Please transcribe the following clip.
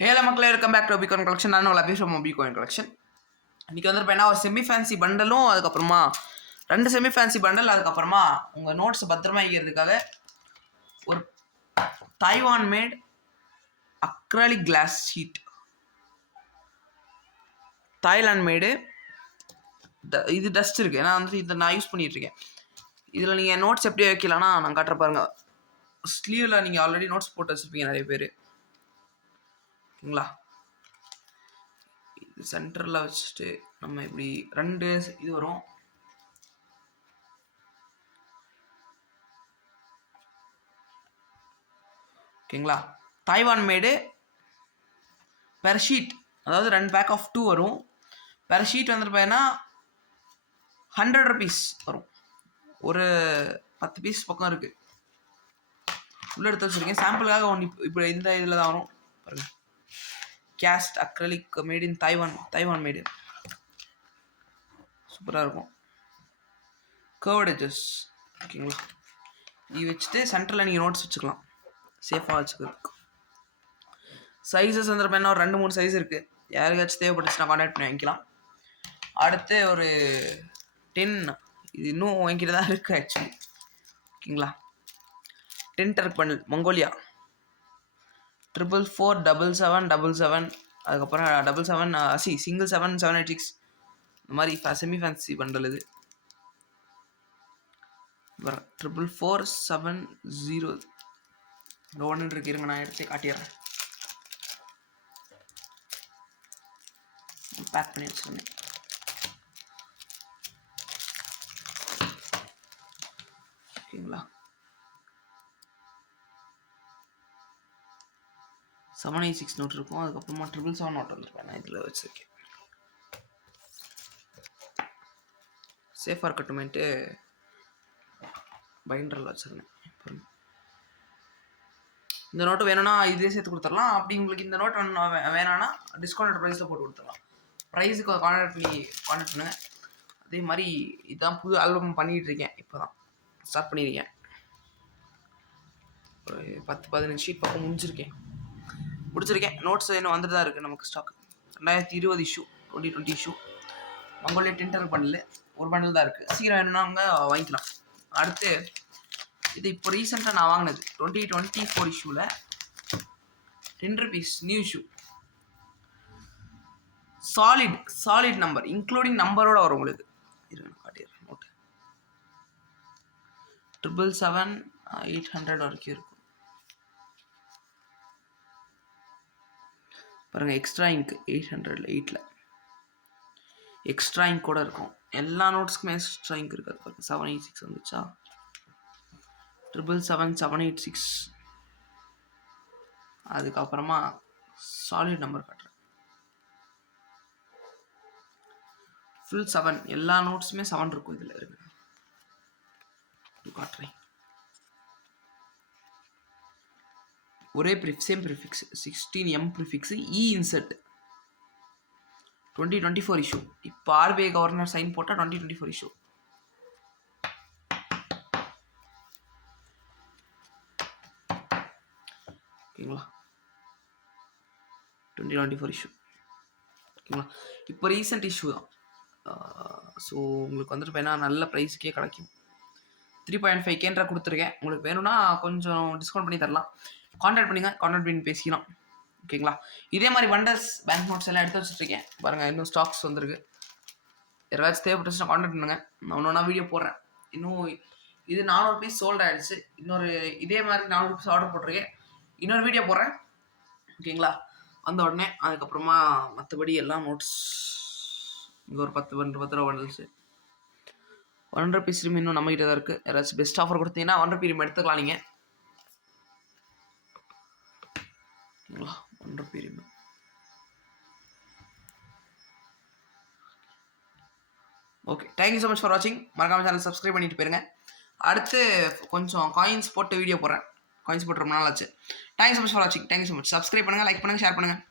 ஹேல மக்களே, welcome back to பிகாயின் collection. நான் உங்களை பேசுகிறோம் பிகாயின் கலெக்ஷன். இன்றைக்கி வந்துருப்பேன்னா ஒரு செமி ஃபேன்சி பண்டலும், அதுக்கப்புறமா 2 செமி ஃபேன்சி பண்டல், அதுக்கப்புறமா உங்கள் நோட்ஸ் பத்திரமா வைக்கிறதுக்காக ஒரு Taiwan made acrylic glass sheet. Thailand made. இது டஸ்ட் இருக்குது, ஏன்னா வந்து இதை நான் யூஸ் பண்ணிகிட்ருக்கேன். இதில் நீங்கள் நோட்ஸ் எப்படி வைக்கலாம்னா நான் காட்டுற பாருங்கள். ஸ்லீவில் நீங்கள் ஆல்ரெடி நோட்ஸ் போட்டு வச்சுருப்பீங்க நிறைய பேர், ஓகேங்களா? இது சென்டரில் வச்சுட்டு நம்ம இப்படி 2 இது வரும். ஓகேங்களா? தாய்வான் மேடு பெர் ஷீட், அதாவது 2 பேக் ஆஃப் 2 வரும். பெர் ஷீட் வந்துருப்பேன்னா 100 rupees வரும். ஒரு 10 பீஸ் பக்கம் இருக்குது. உள்ளே எடுத்து வச்சுருக்கேன் சாம்பிளுக்காக. ஒன்று இப்போ இந்த இதில் தான் வரும் பாருங்கள். Cast acrylic made in Taiwan made. சூப்பராக இருக்கும். கர்வ்டு எட்ஜஸ், ஓகேங்களா? இது வச்சுட்டு சென்டரில் நீங்கள் நோட்ஸ் வச்சுக்கலாம், சேஃபாக வச்சுக்கிறதுக்கு. சைஸஸ் வந்துருப்பேன் ஒரு 2-3 சைஸ் இருக்குது. யாருக்காச்சும் தேவைப்பட்டுச்சுன்னா கான்டாக்ட் பண்ணி வாங்கிக்கலாம். அடுத்து ஒரு 10, இது இன்னும் வாங்கிட்டு தான் இருக்குது ஆக்சுவலி, ஓகேங்களா? 10 டர்க் பண்டில் மங்கோலியா 4447777, அதுக்கப்புறம் 77 சிங்கிள் 7786, இந்த மாதிரி செமி ஃபேன்சி பண்டல். இது 44470 ஒன்று இருக்கு. இருங்க நான் எடுத்து காட்டிடுறேன். பேக் பண்ணி வச்சுருந்தேன். ஓகேங்களா? 786 நோட் இருக்கும். அதுக்கப்புறமா 777 நோட் வந்துருப்பேன். நான் இதில் வச்சுருக்கேன். சேஃபாக இருக்கட்டுமேன்ட்டு பைண்டரில் வச்சுருந்தேன். இந்த நோட்டு வேணும்னா இதே சேர்த்து கொடுத்துடலாம். அப்படி உங்களுக்கு இந்த நோட் வேணான்னா டிஸ்கவுண்ட் ப்ரைஸில் போட்டு கொடுத்துடலாம். ப்ரைஸுக்கு கான்டாக்ட் பண்ணுங்கள். அதே மாதிரி இதுதான் புது ஆல்பம் பண்ணிகிட்ருக்கேன். இப்போ தான் ஸ்டார்ட் பண்ணியிருக்கேன். ஒரு 10-15 ஷீட் பக்கம் முடிச்சிருக்கேன். நோட்ஸ் இன்னும் வந்துட்டு தான் இருக்குது நமக்கு ஸ்டாக். 2020 இஷ்யூ, 2020 இஷ்யூ மங்கோலியா 10 டர்க் பண்டில். ஒரு பண்டில் தான் இருக்குது. சீக்கிரம் வேணும்னாங்க வாங்கிக்கலாம். அடுத்து இது இப்போ ரீசெண்டாக நான் வாங்கினது 2024 இஷ்யூவில் 10 rupees new issue. Solid number including நம்பரோட வரும் உங்களுக்கு. காட்டிடுறேன். நோட்டு 777-800 வரைக்கும் இருக்கும் பாருங்கள். எக்ஸ்ட்ரா இங்க் 800 8ல் எக்ஸ்ட்ரா இங்க் கூட இருக்கும். எல்லா நோட்ஸ்க்குமே எக்ஸ்ட்ரா இங்க் இருக்காது பாருங்கள். 786 வந்துச்சா, 777-786. அதுக்கப்புறமா சாலிட் நம்பர் காட்டுறேன். ஃபுல் 7, எல்லா நோட்ஸுமே 7 இருக்கும். இதில் இருக்கு காட்டுறேன். ஒரே சேம் ப்ரிஃபிக்ஸ் 16M ப்ரிஃபிக்ஸ் இ இன்சர்ட் 2024 இஷ்யூ. இப்போ ஆர்பிஐ கவர்னர் சைன் போட்டால் 2024 இஷ்யூ. ஓகேங்களா? 2024 இஷ்யூ, ஓகேங்களா? இப்போ ரீசெண்ட் இஷ்யூ தான். ஸோ உங்களுக்கு வந்துட்டு வேணா நல்ல ப்ரைஸுக்கே கிடைக்கும். 3.5K கொடுத்துருக்கேன். உங்களுக்கு வேணும்னா கொஞ்சம் டிஸ்கவுண்ட் பண்ணி தரலாம். கான்டாக்ட் பண்ணி பேசிக்கலாம், ஓகேங்களா? இதே மாதிரி பண்டல்ஸ் பேங்க் நோட்ஸ் எல்லாம் எடுத்து வச்சுட்ருக்கேன் பாருங்கள். இன்னும் ஸ்டாக்ஸ் வந்துருக்கு. யாராச்சும் தேவைப்பட்டுச்சுன்னா கான்டாக்ட் பண்ணுங்கள். நான் ஒன்றா வீடியோ போடுறேன். இன்னும் இது 400 பீஸ் சோல்ட் ஆகிடுச்சு. இன்னொரு இதே மாதிரி 400 பீஸ் ஆர்டர் போட்டிருக்கேன். இன்னொரு வீடியோ போடுறேன், ஓகேங்களா? வந்த உடனே அதுக்கப்புறமா மற்றபடி எல்லாம் நோட்ஸ் இங்கே ஒரு 10 ரூபா பண்டல்ஸு 100 பீஸ் இன்னும் நம்மகிட்ட தான் இருக்குது. யாராச்சும் பெஸ்ட் ஆஃபர் கொடுத்தீங்கன்னா 100 ரூபா எடுத்துக்கலாம் நீங்கள், ஓகேங்களா? 100 ரூபா. Okay, thank you so much for வாட்சிங். மறக்காம சேனல் சப்ஸ்கிரைப் பண்ணிட்டு போயிருங்க. அடுத்து கொஞ்சம் காயின்ஸ் போட்டு வீடியோ போடுறேன். காயின்ஸ் போட்டு ரொம்ப நாள் ஆச்சு. தேங்க்யூ ஸோ மச் ஃபார் வாட்சிங். Thank you so much. சப்ஸ்கிரைப் பண்ணுங்கள், லைக் பண்ணுங்கள், ஷேர் பண்ணுங்கள்.